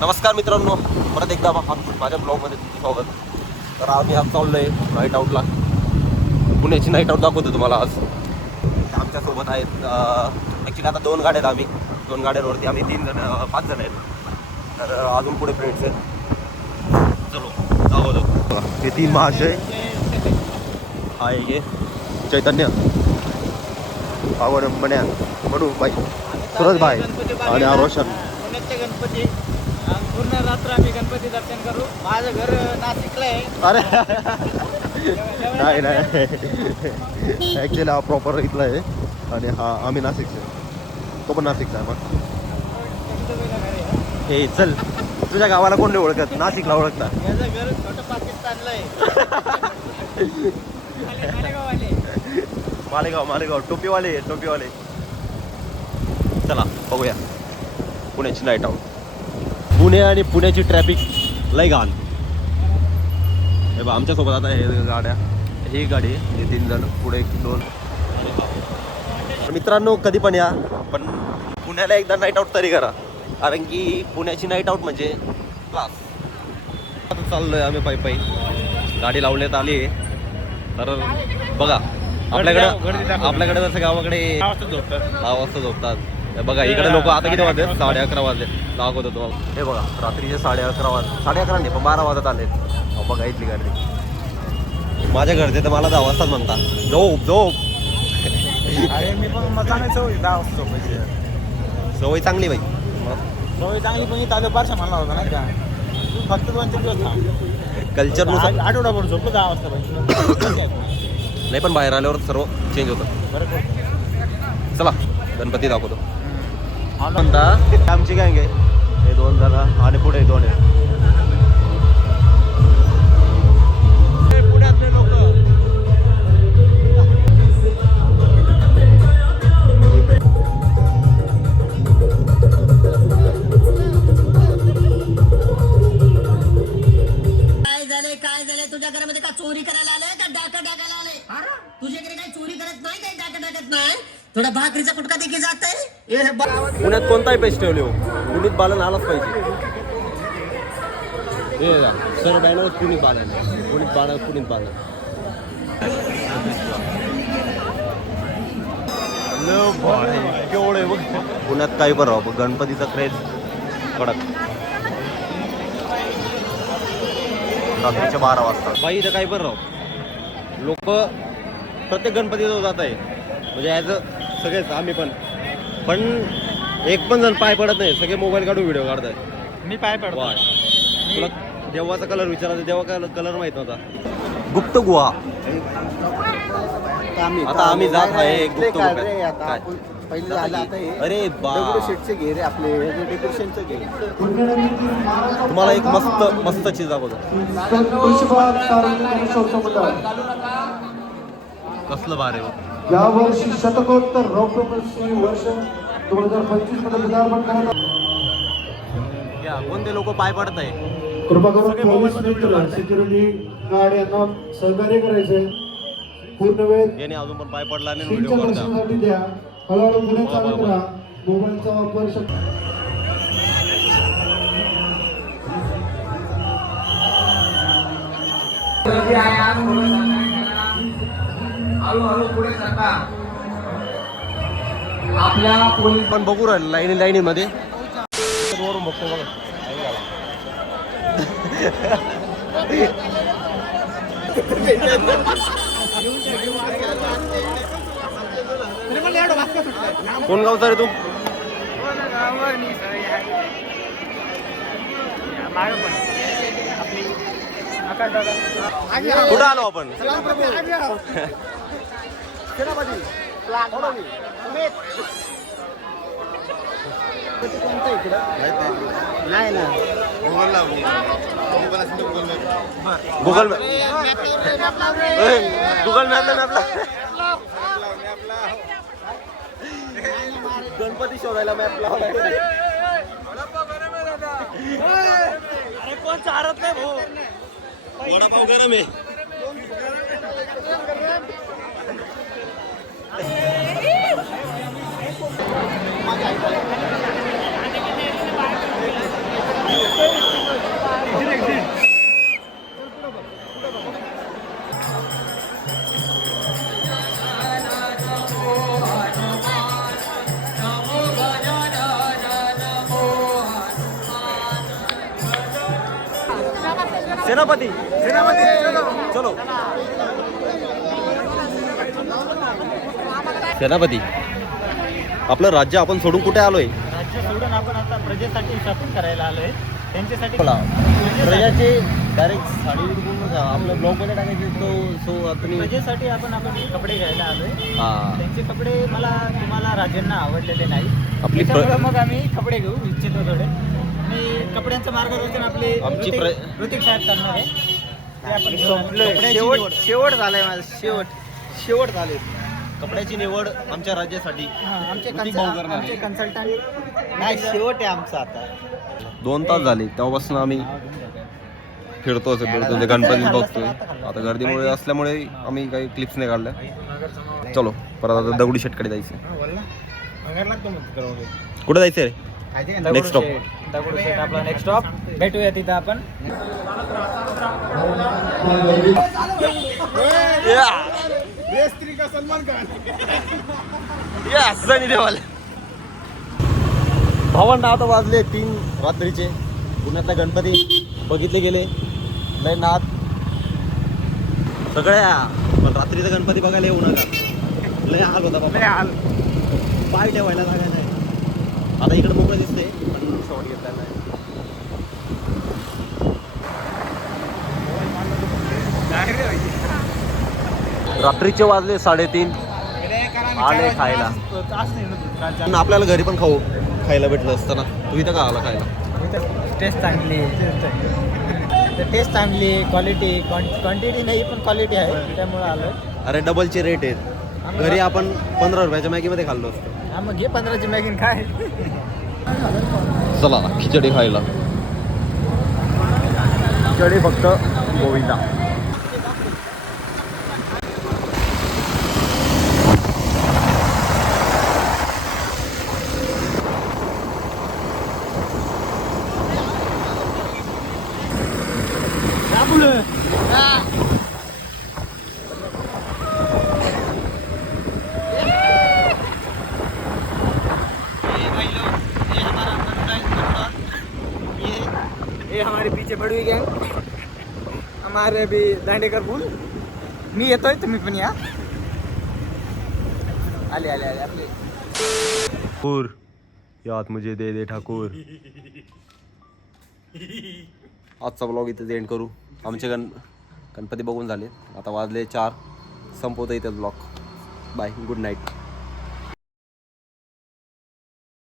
नमस्कार मित्रांनो, परत एकदा माझ्या ब्लॉगमध्ये तुमचं स्वागत. तर आम्ही आज चाललो आहे नाईट आऊटला. पुण्याची नाईट आऊट दाखवतो तुम्हाला आज. आमच्यासोबत आहेत ॲक्च्युली आता 2 गाड्या आहेत. आम्ही 2 गाड्यांवरती आम्ही 5 जण आहेत. तर अजून पुढे फ्रेंड्स आहेत. चलो दाखवतो. हे 3 महाशय आहे. हे चैतन्य, पावनमण्या, म्हणू बाई, सुरज भाई आणि रोशन. गणपती पूर्ण रात्र आम्ही गणपती दर्शन करू. माझं घर नाशिकला आहे. अरे नाही ॲक्च्युली हा प्रॉपर इथला आहे आणि हा आम्ही नाशिकचे. तो पण नाशिकचा आहे. मग हे चल, तुझ्या गावाला कोण नाही ओळखत, नाशिकला ओळखता. माझं घर छोटं पाकिस्तानला आहे. मालेगाव टोपीवाले. चला बघूया पुण्याची नाईट आऊट. पुणे आणि पुण्याची ट्रॅफिक लय घाण. हे बघा आमच्यासोबत आता हे गाड्या, ही गाडी आहे, 3 जण पुढे 2. मित्रांनो कधी पण या, पण पुण्याला एकदा नाईट आऊट तरी करा, कारण की पुण्याची नाईट आऊट म्हणजे क्लास. आता चाललोय आम्ही पायी. गाडी लावण्यात आली आहे. तर बघा आपल्याकडे जसं गावाकडे 6 वाजता झोपतात. बघा इकडे लोक आता किती वाजले, 11:30 वाजले. दाखवत होतो. हे बघा रात्रीचे 11:30 वाजले. 11:30 नाही पण 12 वाजत आले. बघा इथली गाडी. माझ्या घरचे तर मला 10 वाजताच म्हणता झोप. अरे मी पण चांगली सवय 10 वाजता झोपायची. सवय चांगली बाई, सवय चांगली पण चालू पारशा म्हणला होता नाही का. तू फक्त 2-3 दिवस कल्चरनुसार आठवडाभर झोपलो 10 वाजता पाहिजे. नाही पण बाहेर आल्यावर सर्व चेंज होतं. बरोबर. चला गणपती दाखवतो. म्हणता आमची गँग आहे. हे 2 जण आणि पुढे 2 आहे. पुण्यातले लोक काय झालंय तुझ्या घरामध्ये का चोरी करायला आले का डाका टाकायला आले? तुझ्याकडे काही चोरी करत नाही, काही डाका टाकत नाही. थोडा भाकरीचा कुटका देखील जात आहे. पुण्यात कोणताही पैसे ठेवले हो, पुनीत बालन आलाच पाहिजे. हे सर्व बॅनर पुनीत बालन. केवढे बघ. पुण्यात काही बरं राहू, गणपतीचा क्रेज कडक. रात्रीच्या 12 वाजता बाई इथं काही बरं राहू. लोक प्रत्येक गणपतीजवळ जात आहे, म्हणजे ॲज अ सगळेच आम्ही पण एक पण जण पाय पडत नाही. सगळे मोबाईल काढून व्हिडिओ काढताय. मी पाय पडतो. तुला देवाचा कलर विचारायचा, देवा कलर माहित नव्हता. गुप्त गुहा. आता आम्ही जात आहे गुप्त गुहा. पहिले झालं आता हे अरे बा, शेटचे घे रे आपले डेकोरेशनचे घे. तुम्हाला एक मस्त चीज दाखवतो. कसलं बारे बघ. या वर्षी शतकोत्तर रौप्यमहोत्सवी वर्ष 2025 मध्ये पदार्पण करत कोणते लोक पाय पडत आहे. कृपा करून पोलीस मित्र सिक्युरिटी गार्ड यांना सहकार्य करायचंय. पूर्ण वेळ याने अजून पण पाय पडला नाही, सीटच्या व्हिडिओ करता. दर्शनासाठी द्या. हळूहळू पुढे चालत राहा. मोबाईलचा वापर हळूहळू पुढे सरका. आपल्या पोलीस पण बघू राहिलं लाईनी मध्ये वरून बघतो बघा. कोण गावचा रे तू? कुठं आलो आपण? नाही ना गुगल मॅप आपला गणपती शोधायला मॅप लावलाय. अरे कोण चारत नाही भाऊ. वडापाव गरम आहे. सेनापती चलो सेनापती आपलं राज्य आपण सोडून कुठे आलोय? राज्य सोडून आपण आता प्रजेसाठी शॉपिंग करायला आलोय. त्यांच्यासाठी प्रजाचे डायरेक्ट साडी आपल्या ब्लॉग मध्ये टाकायचे तो सो आता प्रजेसाठी आपण कपडे घ्यायला आलोय. हा त्यांचे कपडे तुम्हाला राजांना आवडलेले नाही. आपली त्याच्यामुळे मग आम्ही कपडे घेऊ इच्छितो थोडे. आणि कपड्यांचं मार्गदर्शन आपले आमची ऋतिक साहेब करणार आहे. ते आपण संपलंय. शेवट झालाय माझं. शेवट झाले. कपड्याची निवड आमच्या राज्यासाठी आमचे ऋतिक भाऊ करणार. आमचे कन्सल्टंट नाही शेवट आहे आमचा आता. 2 तास झाले तेव्हापासून आम्ही फिरतो ते गणपती बघतोय. आता गर्दीमुळे असल्यामुळे आम्ही काही क्लिप्स नाही काढल्या. चलो परत आता दगडी शेटकडे जायचं. कुठे जायचं रे? Next stop. दगडूशेठ आपला नेक्स्ट स्टॉप. भेटूया तिथं आपण. भावंड आता वाजले 3 रात्रीचे. पुण्यातला गणपती बघितले गेले लय नाथ सगळ्या, पण रात्रीचा गणपती बघायला येऊ नका. लय हाल होता बाबा. हाल पाय ठेवायला जागा नाही. आता इकडे मोकळं दिसते पण शॉट घेतला नाही. रात्रीचे वाजले 3:30. आले खायला. आपल्याला घरी पण खायला भेटलं असतं ना. तू इथं का आला खायला? टेस्ट चांगली क्वांटिटी नाही पण क्वालिटी आहे त्यामुळे आलोय. अरे डबलचे रेट आहेत. घरी आपण 15 रुपयाच्या मॅगीमध्ये खाल्लो असतो. हा मग घे 15ची मॅगीन काय. चला खिचडी खायला. खिचडी फक्त गोविंदा. ये हमारे पीछे बड़ी गैंग. हमारे अभी दांडेकर पुल. मी येतोय तुम्ही पण या. आले आपले. ठाकूर याद मुझे दे ठाकूर. आजचा ब्लॉग इथे एंड करू. आमचे गणपती बघून झाले. आता वाजले 4. संपवतो इथे ब्लॉग. Bye good night.